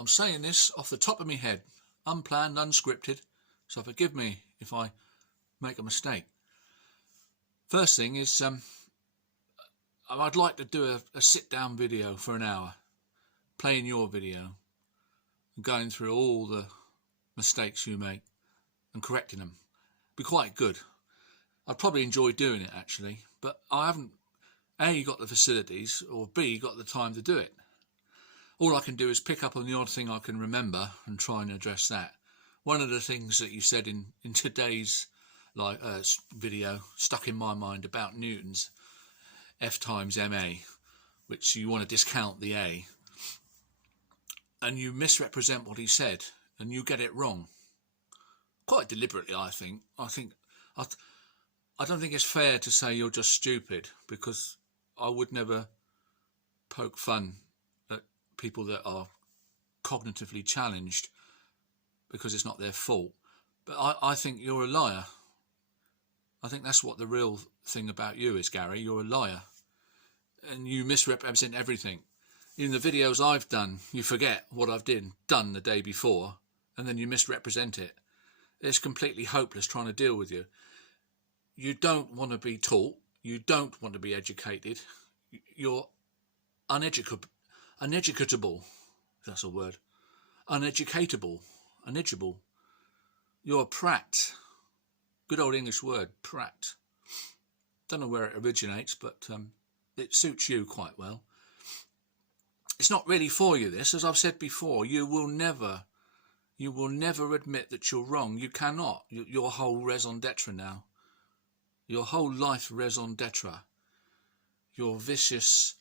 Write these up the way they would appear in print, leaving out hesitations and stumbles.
I'm saying this off the top of my head, unplanned, unscripted, so forgive me if I make a mistake. First thing is, I'd like to do a sit-down video for an hour, playing your video, and going through all the mistakes you make and correcting them. Be quite good. I'd probably enjoy doing it, actually, but I haven't, A, got the facilities, or B, got the time to do it. All I can do is pick up on the odd thing I can remember and try and address that. One of the things that you said in today's video stuck in my mind about Newton's F times ma, which you want to discount the a, and you misrepresent what he said and you get it wrong quite deliberately. I don't think it's fair to say you're just stupid, because I would never poke fun at people that are cognitively challenged because it's not their fault. But I think you're a liar. I think that's what the real thing about you is, Gary. You're a liar. And you misrepresent everything. In the videos I've done, you forget what I've done the day before, and then you misrepresent it. It's completely hopeless trying to deal with you. You don't want to be taught. You don't want to be educated. You're uneducatable, if that's a word. Uneducatable. You're a prat. Good old English word, prat. Don't know where it originates, but it suits you quite well. It's not really for you, this. As I've said before, you will never admit that you're wrong. You cannot. Your whole raison d'etre now. Your whole life raison d'etre. Your vicious,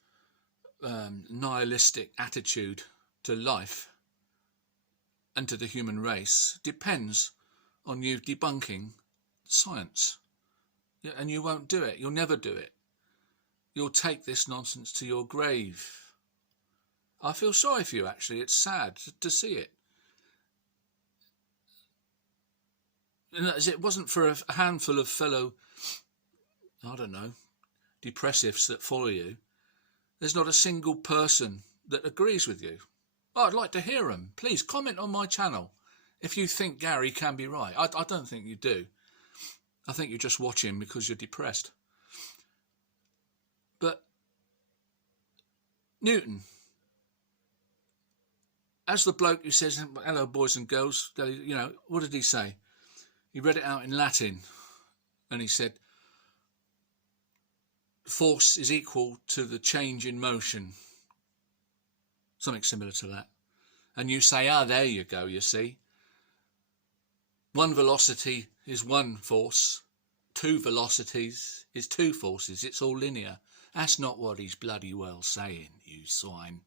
nihilistic attitude to life and to the human race depends on you debunking science. Yeah, and you won't do it. You'll never do it. You'll take this nonsense to your grave. I feel sorry for you, actually. It's sad to see it. And as it wasn't for a handful of fellow, I don't know, depressives that follow you, there's not a single person that agrees with you. Oh, I'd like to hear them. Please comment on my channel if you think Gary can be right. I don't think you do. I think you're just watching because you're depressed. But Newton, as the bloke who says, hello boys and girls, you know, what did he say? He read it out in Latin and he said, force is equal to the change in motion. Something similar to that. And you say, there you go, you see. One velocity is one force. Two velocities is two forces. It's all linear. That's not what he's bloody well saying, you swine.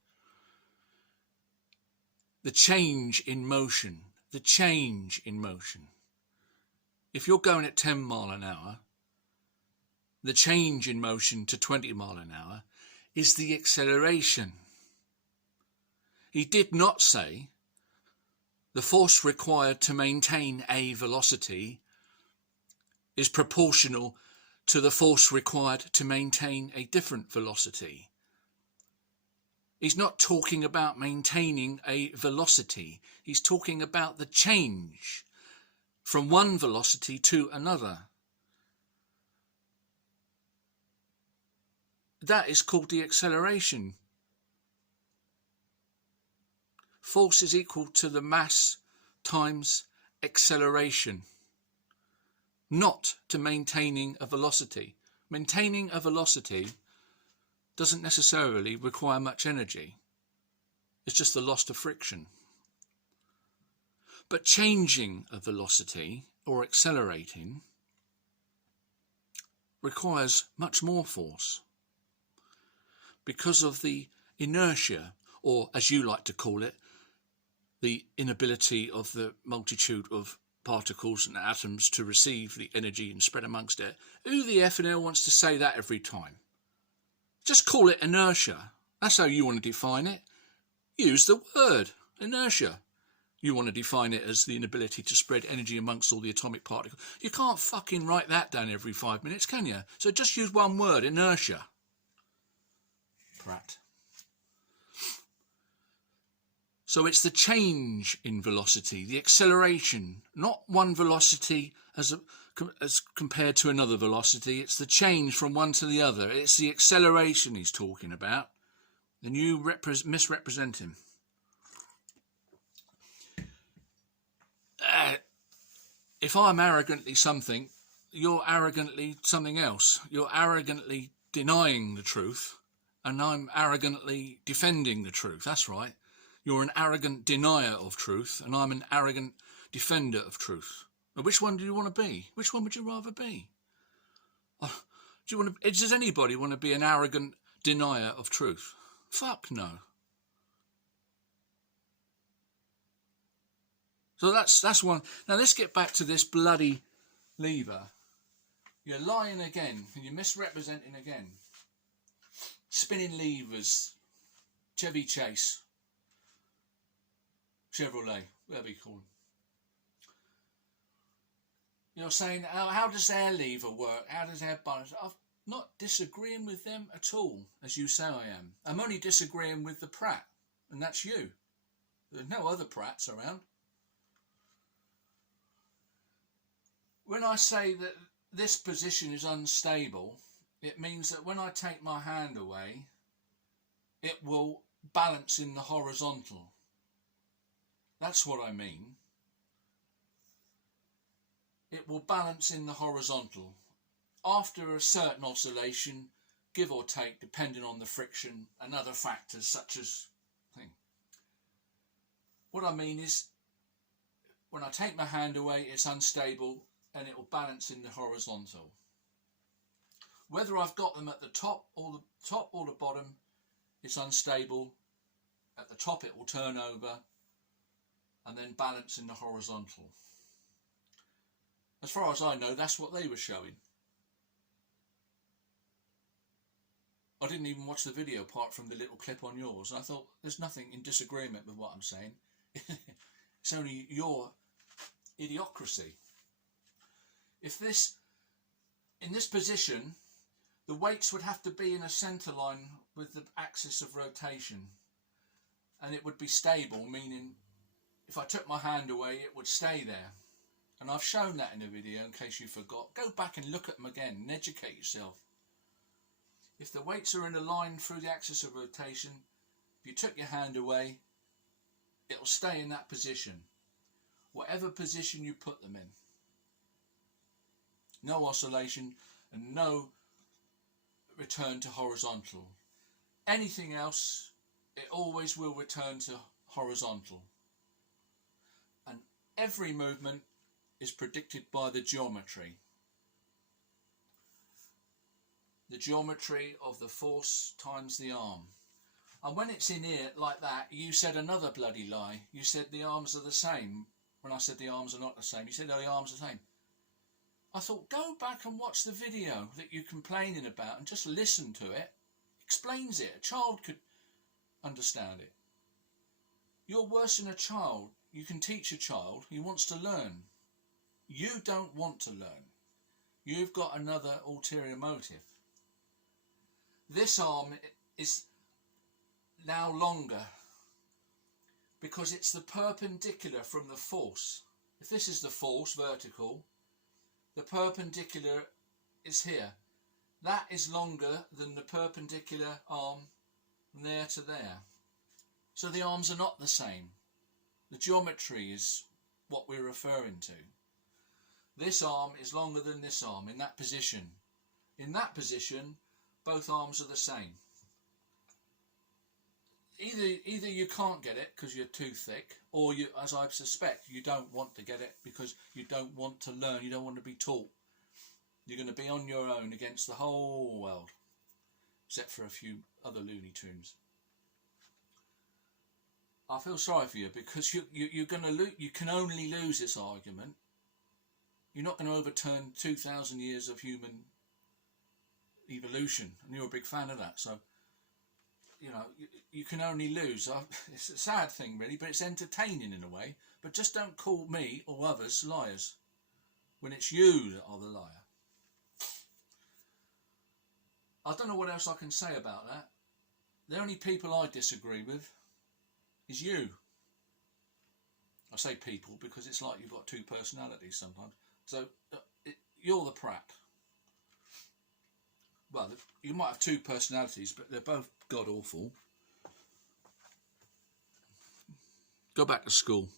The change in motion. The change in motion. If you're going at 10 mile an hour, the change in motion to 20 mile an hour is the acceleration. He did not say the force required to maintain a velocity is proportional to the force required to maintain a different velocity. He's not talking about maintaining a velocity. He's talking about the change from one velocity to another. That is called the acceleration. Force is equal to the mass times acceleration, not to maintaining a velocity. Maintaining a velocity doesn't necessarily require much energy. It's just the loss to friction. But changing a velocity or accelerating requires much more force because of the inertia, or as you like to call it, the inability of the multitude of particles and atoms to receive the energy and spread amongst it. Who the effing hell wants to say that every time? Just call it inertia. That's how you want to define it. Use the word inertia. You want to define it as the inability to spread energy amongst all the atomic particles. You can't fucking write that down every 5 minutes, can you? So just use one word, inertia. Prat. So it's the change in velocity, the acceleration, not one velocity as compared to another velocity. It's the change from one to the other. It's the acceleration he's talking about. And you misrepresent him. If I'm arrogantly something, you're arrogantly something else. You're arrogantly denying the truth, and I'm arrogantly defending the truth. That's right. You're an arrogant denier of truth, and I'm an arrogant defender of truth. Now, which one do you want to be? Which one would you rather be? Does anybody want to be an arrogant denier of truth? Fuck no. So that's one. Now let's get back to this bloody lever. You're lying again, and you're misrepresenting again. Spinning levers, Chevy Chase, Chevrolet, whatever you call them. You're saying, how does their lever work? How does their balance? I'm not disagreeing with them at all, as you say I am. I'm only disagreeing with the Pratt, and that's you. There's no other Pratts around. When I say that this position is unstable, it means that when I take my hand away, it will balance in the horizontal. That's what I mean. It will balance in the horizontal. After a certain oscillation, give or take, depending on the friction and other factors such as thing. What I mean is, when I take my hand away, it's unstable and it will balance in the horizontal. Whether I've got them at the top or the bottom, it's unstable. At the top it will turn over and then balance in the horizontal. As far as I know, that's what they were showing. I didn't even watch the video apart from the little clip on yours, and I thought there's nothing in disagreement with what I'm saying. It's only your idiocracy. If in this position, the weights would have to be in a centre line with the axis of rotation, and it would be stable, meaning if I took my hand away, it would stay there. And I've shown that in a video in case you forgot. Go back and look at them again and educate yourself. If the weights are in a line through the axis of rotation, if you took your hand away, it'll stay in that position, whatever position you put them in. No oscillation and no return to horizontal. Anything else, it always will return to horizontal. And every movement is predicted by the geometry. The geometry of the force times the arm. And when it's in here like that, you said another bloody lie. You said the arms are the same. When I said the arms are not the same, you said, oh, the arms are the same. I thought, go back and watch the video that you're complaining about and just listen to it. Explains it. A child could understand it. You're worse than a child. You can teach a child. He wants to learn. You don't want to learn. You've got another ulterior motive. This arm is now longer because it's the perpendicular from the force. If this is the force, vertical, the perpendicular is here. That is longer than the perpendicular arm from there to there. So the arms are not the same. The geometry is what we're referring to. This arm is longer than this arm in that position. In that position, both arms are the same. Either you can't get it because you're too thick, or you, as I suspect, you don't want to get it because you don't want to learn, you don't want to be taught. You're going to be on your own against the whole world, except for a few other Looney Tunes. I feel sorry for you because you're going to you can only lose this argument. You're not going to overturn 2,000 years of human evolution, and you're a big fan of that. So, you know, you can only lose. It's a sad thing, really, but it's entertaining in a way. But just don't call me or others liars when it's you that are the liar. I don't know what else I can say about that. The only people I disagree with is you. I say people because it's like you've got two personalities sometimes. So you're the prat. Well, you might have two personalities, but they're both god awful. Go back to school.